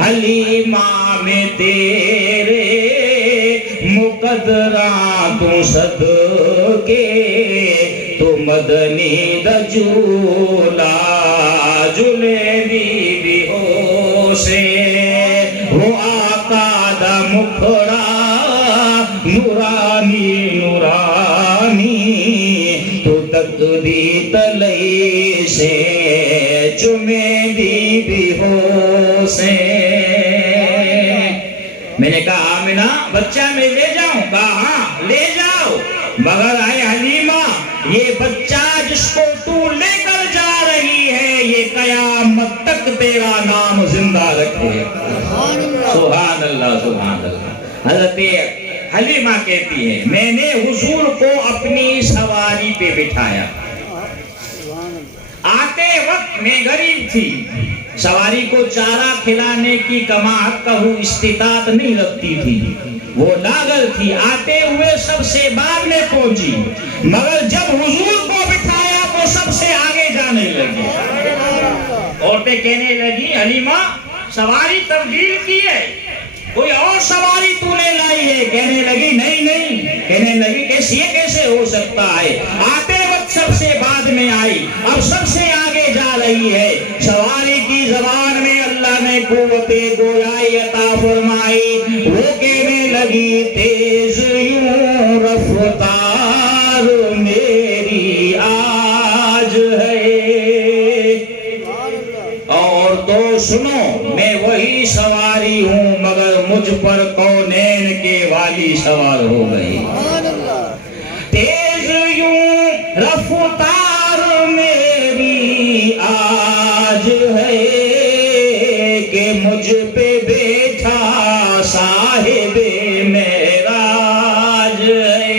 حلیمہ میں تیرے مقدرات صدقے تو مدنی دجولا جلیبی بھی ہو سے، وہ آقا دا مکھڑا نورانی نورانی تو تقدی تلئی سے چمے دی بھی ہو سے۔ میں نے کہا آمنہ بچہ میں لے جاؤں؟ کہا ہاں لے جاؤ، مگر آئے حلیمہ یہ بچہ جس کو تو لے کر جا رہی ہے یہ قیامت تک تیرا نام زندہ رکھے۔ سبحان اللہ سبحان اللہ۔ حضرت حلیمہ کہتی ہے میں نے حضور کو اپنی سواری پہ بٹھایا، آتے وقت میں غریب تھی، سواری کو چارہ کھلانے کی کماحت کا استطاعت نہیں رکھتی تھی، وہ لاغر تھی، آتے ہوئے سب سے بعد میں پہنچی، مگر جب حضور کو بٹھایا تو سب سے آگے جانے لگی۔ عورتیں کہنے لگی حلیمہ سواری تبدیل کی ہے، کوئی اور سواری تو نے لائی ہے؟ کہنے لگی نہیں نہیں، کہنے لگی یہ کیسے ہو سکتا ہے، آتے وقت سب سے بعد میں آئی، اب سب سے آگے جا رہی ہے۔ سواری کی زبان میں اللہ نے قوت گویائی عطا فرمائی، وہ کہنے لگی تیز یوں رفتار میری آج ہے، اور تو سنو میں وہی سواری ہوں مگر مجھ پر کونین کے والی سوار ہو گئی۔ تیز یوں رفتار میری آج ہے کہ مجھ پہ بیٹھا صاحب معراج ہے۔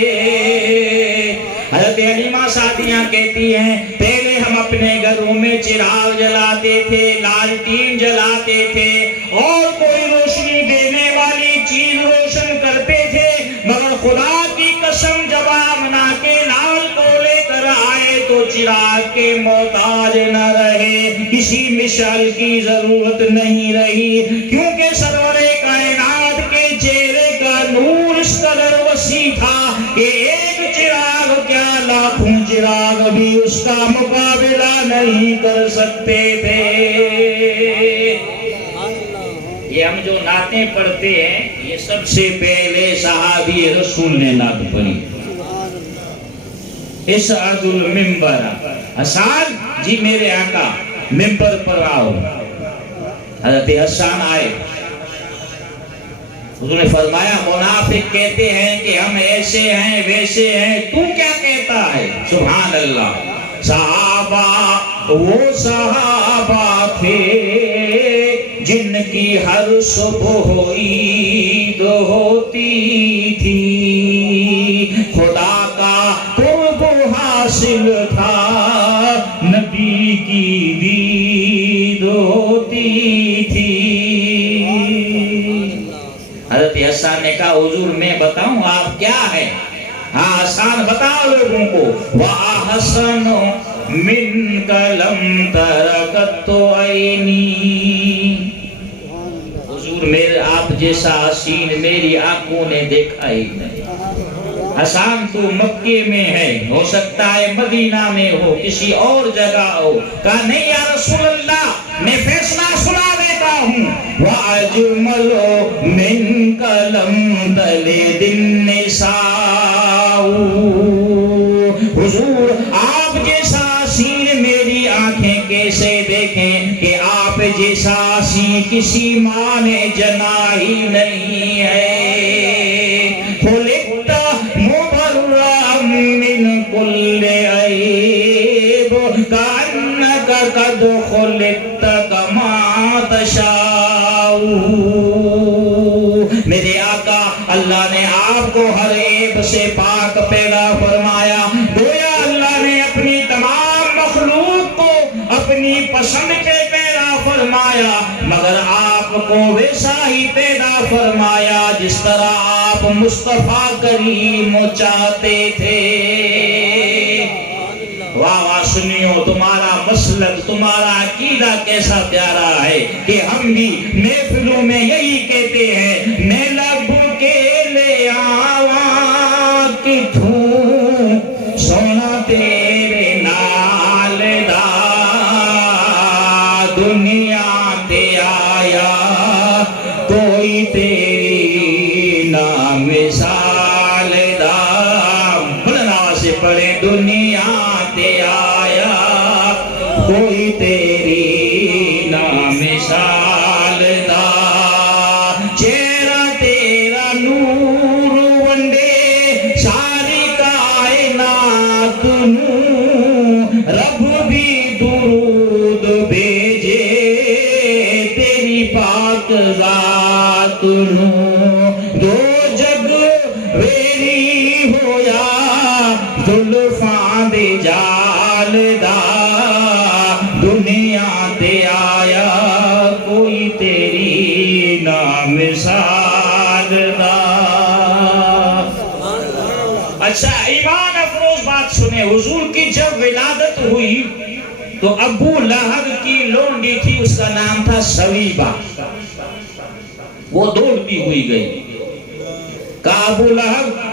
حضرت حلیمہ سعدیہ کہتی ہیں پہلے ہم اپنے گھروں میں چراغ جلاتے تھے، لالٹین جلاتے تھے اور کوئی روشنی دینے والی چیز روشن کرتے تھے، مگر خدا کی قسم جب آمنہ کے لال کو لے کر آئے تو چراغ کے محتاج نہ رہے، کسی مشعل کی ضرورت نہیں رہی، کیونکہ سرور کائنات کے چہرے کا نور اس قدر وسیع تھا کہ ایک چراغ کیا لاکھوں چراغ بھی اس کا مقابلہ نہیں کر سکتے تھے۔ یہ ہم جو نعتیں پڑھتے ہیں یہ سب سے پہلے صحابی رسول نے نعت پڑھی۔ اسعد المنبر، حسان جی میرے آقا منبر پر آؤ۔ حضرت حسان آئے، حضور نے فرمایا منافق کہتے ہیں کہ ہم ایسے ہیں ویسے ہیں، تو کیا کہتا ہے؟ سبحان اللہ۔ صحابہ وہ صحابہ تھے جن کی ہر صبح عید ہوتی تھی، خدا کا قرب حاصل تھا، نبی کی دید ہوتی تھی۔ حضرت حسان نے کہا حضور میں بتاؤں آپ کیا ہے؟ ہاں حسان بتاؤ لوگوں کو۔ وَأَحْسَنُ مِنْكَ لَمْ تَرَكَتْ عَيْنِي، حضور میرے آپ جیسا حسین میری آنکھوں نے دیکھا ہی نہیں۔ حسان تو مکے میں ہے، ہو سکتا ہے مدینہ میں ہو، کسی اور جگہ ہو۔ کہا نہیں یا رسول اللہ میں فیصلہ سنا دیتا ہوں۔ وَأَجْمَلُ مِنْكَ لَمْ تَلِدِ النِّسَاءُ، حضور آپ جیسا حسین میری آنکھیں کیسے دیکھیں کہ آپ جیسا حسین کسی ماں نے جنا ہی نہیں ہے۔ خلقت مبرأ من کل عیب کأنک قد خلقت کما تشاء، میرے آقا اللہ نے آپ کو ہر عیب سے پاک پیدا فرمایا. گویا اللہ نے اپنی تمام مخلوق کو اپنی پسند کے پیدا فرمایا، مگر آپ کو ویسا ہی پیدا فرمایا جس طرح آپ مصطفیٰ کریم چاہتے تھے. واہ واہ سنیو، تمہارا مسلک، تمہارا عقیدہ کیسا پیارا ہے کہ ہم بھی محفلوں میں یہی کہتے ہیں، میں لب کے لے آواں کتھوں سونا تیرے نال دا، دنیا تے آیا کوئی تیری نا مثال دا. بلنا سے پڑھے، دنیا تے آیا کوئی تیری نا مثال دا. چہرہ تیرا نور ونڈے ساری کائنات نوں، رب بھی درود بھیجے تیری پاک ذات نوں. دو جگ ویری ہویا زلفاں دے جال دا، دنیا تے آیا کوئی تیری نا مثال دا. اچھا ایمان افروز بات سنیں، حضور کی جب ولادت ہوئی تو ابو لہب کی لونڈی تھی، اس کا نام تھا سویبہ. وہ دوڑتی ہوئی گئی، کہا ابو لہب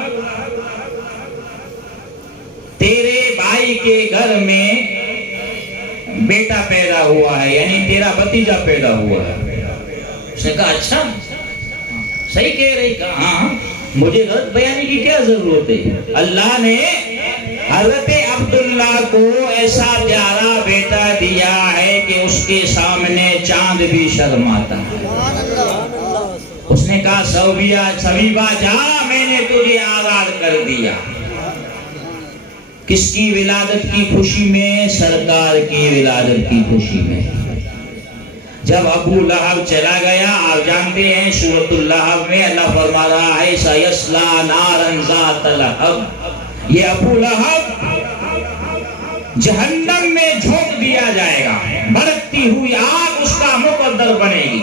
تیرے بھائی کے گھر میں بیٹا پیدا ہوا ہے، یعنی تیرا بھتیجا پیدا ہوا ہے. اس نے کہا اچھا صحیح کہہ رہی، کہا ہاں، مجھے غلط بیانی کی کیا ضرورت ہے. اللہ نے حضرت عبداللہ کو ایسا پیارا بیٹا دیا ہے کہ اس کے سامنے چاند بھی شرماتا ہے. اس نے کہا سویبہ جا، میں نے تجھے آزاد کر دیا. کس کی ولادت کی خوشی میں؟ سرکار کی ولادت کی خوشی میں. جب ابو لہب چلا گیا، آپ جانتے ہیں سورۃ اللہب میں اللہ فرما رہا ہے سیصلیٰ نارا ذات لہب، یہ ابو لہب جہنم میں جھونک دیا جائے گا، بھڑکتی ہوئی آگ اس کا مقدر بنے گی.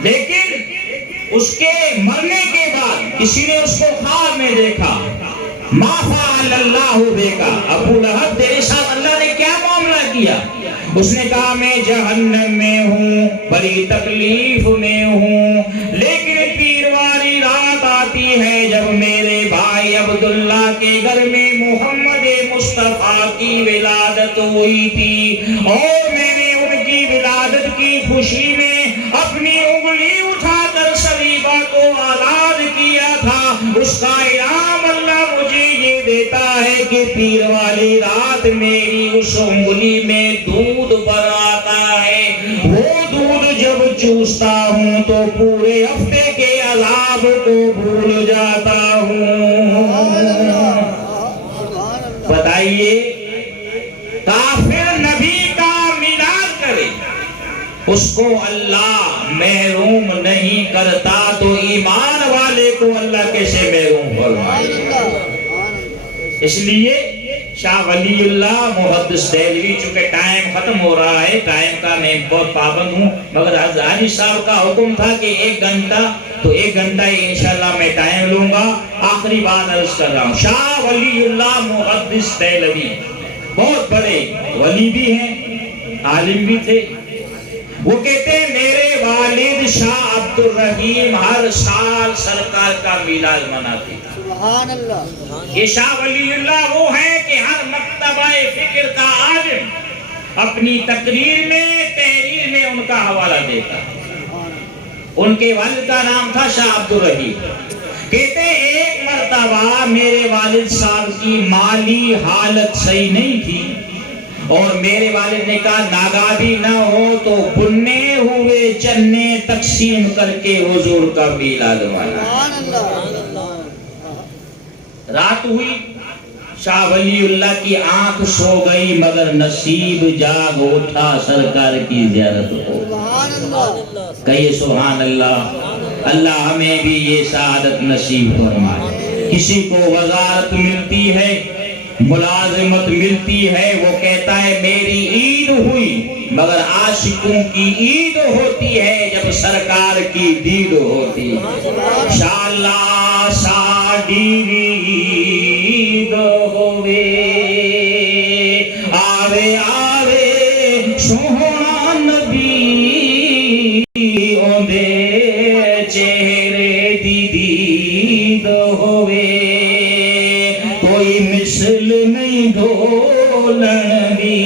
لیکن اس کے مرنے کے بعد کسی نے اس کو خواب میں دیکھا، ما فعل اللہ بک، ابو لہب تیرے ساتھ اللہ نے کیا معاملہ کیا؟ اس نے کہا میں جہنم میں ہوں، بڑی تکلیف میں ہوں، لیکن پیر والی رات آتی ہے جب میرے بھائی عبداللہ کے گھر میں محمد مصطفیٰ کی ولادت ہوئی تھی، اور میں نے ان کی ولادت کی خوشی میں اپنی انگلی اٹھا کر سویبہ کو آزاد کیا تھا. اس کا انعام اللہ مجھے یہ دیتا ہے کہ پیر والی رات میری اس انگلی میں دودھ بھر آتا ہے. وہ دودھ جب چوستا ہوں تو پورے ہفتے کے عذاب کو بھول جاتا ہوں. بتائیے کافر نبی کا میلاد کرے، اس کو اللہ محروم نہیں کرتا، تو ایمان والے کو اللہ کیسے محروم فرمائے. اس لیے شاہ ولی اللہ محدث دہلوی، چونکہ ٹائم ختم ہو رہا ہے، ٹائم کا میں بہت پابند ہوں، مگر حاجی صاحب کا حکم تھا کہ 1 گھنٹہ، تو 1 گھنٹہ ہی انشاءاللہ میں ٹائم لوں گا. آخری بات عرض کر رہا ہوں، شاہ ولی اللہ محدث دہلوی بہت بڑے ولی بھی ہیں، عالم بھی تھے. وہ کہتے ہیں میرے والد شاہ عبد الرحیم ہر سال سرکار کا میلاد مناتے. سبحان اللہ. یہ شاہ ولی اللہ وہ ہیں کہ ہر مکتبہ فکر کا عالم اپنی تقریر میں، تحریر میں ان کا حوالہ دیتا. ان کے والد کا نام تھا شاہ عبد الرحیم. کہتے ہیں ایک مرتبہ میرے والد صاحب کی مالی حالت صحیح نہیں تھی، اور میرے والد نے کہا ناگابی نہ ہو تو بننے ہوئے چنے تقسیم کر کے حضور کا میلاد منانا. رات ہوئی، شاہ ولی اللہ کی آنکھ سو گئی، مگر نصیب جاگ اٹھا، سرکار کی زیارت ہو. کہیے سبحان اللہ. اللہ ہمیں بھی یہ سعادت نصیب فرمائے۔ کسی کو وزارت ملتی ہے، ملازمت ملتی ہے، وہ کہتا ہے میری عید ہوئی، مگر عاشقوں کی عید ہوتی ہے جب سرکار کی دید ہوتی ہے۔ شاءاللہ ساڈی عید ہوئے، آوے آوے سوہنا نبی اوندے چہرے دی دید ہوئے، کوئی مثل نہیں ڈھولن دی،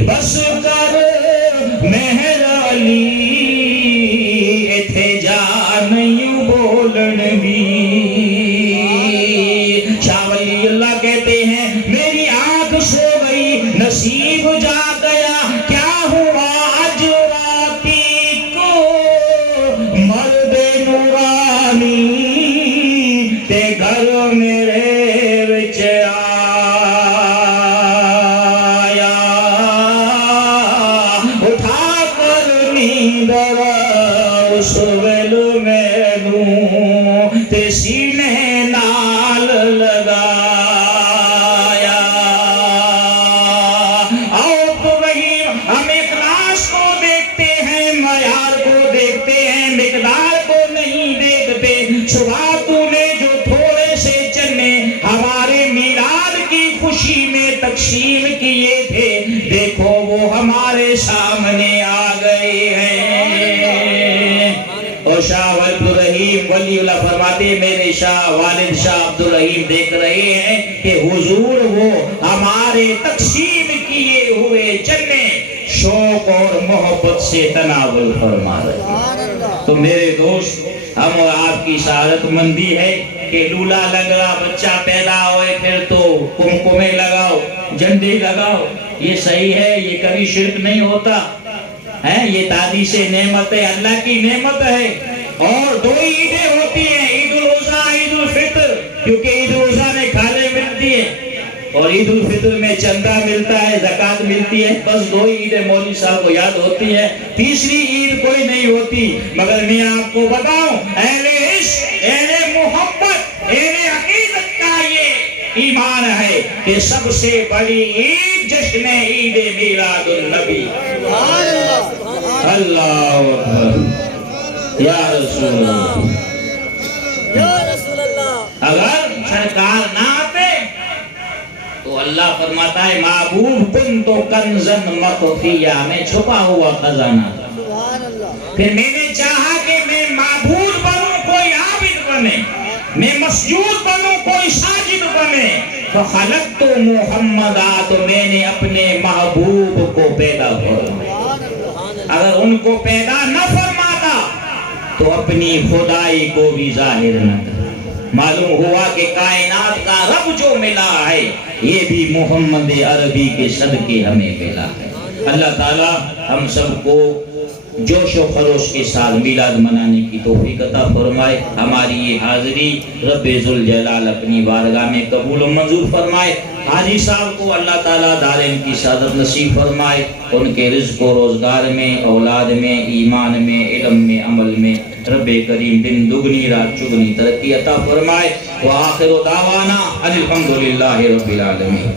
بس کر مہر علی ایتھے جا نہیں بولن دی۔ شاہ ولی اللہ کہتے ہیں میری آنکھ سو گئی، نصیب جا گیا، کیا ہوا آج راتی کو مرد نورانی تے گھر میرے وچ آیا، اٹھا کر نیندر اس ویل مینوں تے سینے نال لگایا۔ آؤ تو وہی ہم اخلاص کو دیکھتے ہیں، معیار کو دیکھتے ہیں، مقدار کو نہیں دیکھتے۔ صبح تو نے جو تھوڑے سے چنے ہمارے میلاد کی خوشی میں تقسیم کیے تھے، دیکھو وہ ہمارے سامنے آ گئے ہیں۔ اور شاہ عبدالرحیم ولی اللہ فرماتے ہیں میرے شاہ والد شاہ عبدالرحیم دیکھ رہے ہیں کہ حضور وہ ہمارے تقسیم کیے ہوئے چنے شوق اور محبت سے تناول فرما رہے ہیں۔ تو میرے دوست، ہم اور آپ کی سعادت مندی ہے کہ لولا لنگڑا بچہ پیدا ہوئے پھر تو کمکمے لگاؤ، جھنڈی لگاؤ، یہ صحیح ہے، یہ کبھی شرک نہیں ہوتا ہے، یہ دادی سے نعمت ہے، اللہ کی نعمت ہے۔ اور دو عیدیں ہوتی ہیں، عید الاضحیٰ، عید الفطر، کیونکہ عید الاضحیٰ میں کھالیں ملتی ہے اور عید الفطر میں چندہ ملتا ہے، زکوٰۃ ملتی ہے، بس دو عیدیں مولوی صاحب کو یاد ہوتی ہیں، تیسری عید کوئی نہیں ہوتی۔ مگر میں آپ کو بتاؤں، اہل عشق، اہل محبت، اہل عقیدت کا یہ ایمان ہے کہ سب سے بڑی عید جشن عید میلاد النبی۔ اللہ اکبر، یا رسول اللہ، یا رسول اللہ۔ اگر سرکار نہ آتے تو اللہ فرماتا ہے معبود کن تو کنزن مخفیہ، میں چھپا ہوا خزانہ تھا۔ سبحان اللہ۔ پھر میں نے چاہا کہ میں معبود بنوں، کوئی عابد بنے، میں مسجود بنوں، کوئی ساجد بنے، تو خلقت محمدا، تو میں نے اپنے محبوب کو پیدا فرمایا۔ اگر ان کو پیدا نہ فرماتا تو اپنی خدائی کو بھی ظاہر نہ کرتا۔ معلوم ہوا کہ کائنات کا رب جو ملا ہے یہ بھی محمد عربی کے صدقے ہمیں ملا ہے۔ اللہ تعالی ہم سب کو جوش و خروش کے ساتھ میلاد منانے کی توفیق عطا فرمائے۔ ہماری یہ حاضری رب ذوالجلال اپنی بارگاہ میں قبول و منظور فرمائے۔ حاجی صاحب کو اللہ تعالیٰ دارین کی سعادت نصیب فرمائے، ان کے رزق و روزگار میں، اولاد میں، ایمان میں، علم میں، عمل میں رب کریم دن دگنی رات چگنی ترقی عطا فرمائے۔ وآخر دعوانا ان الحمدللہ رب العالمین۔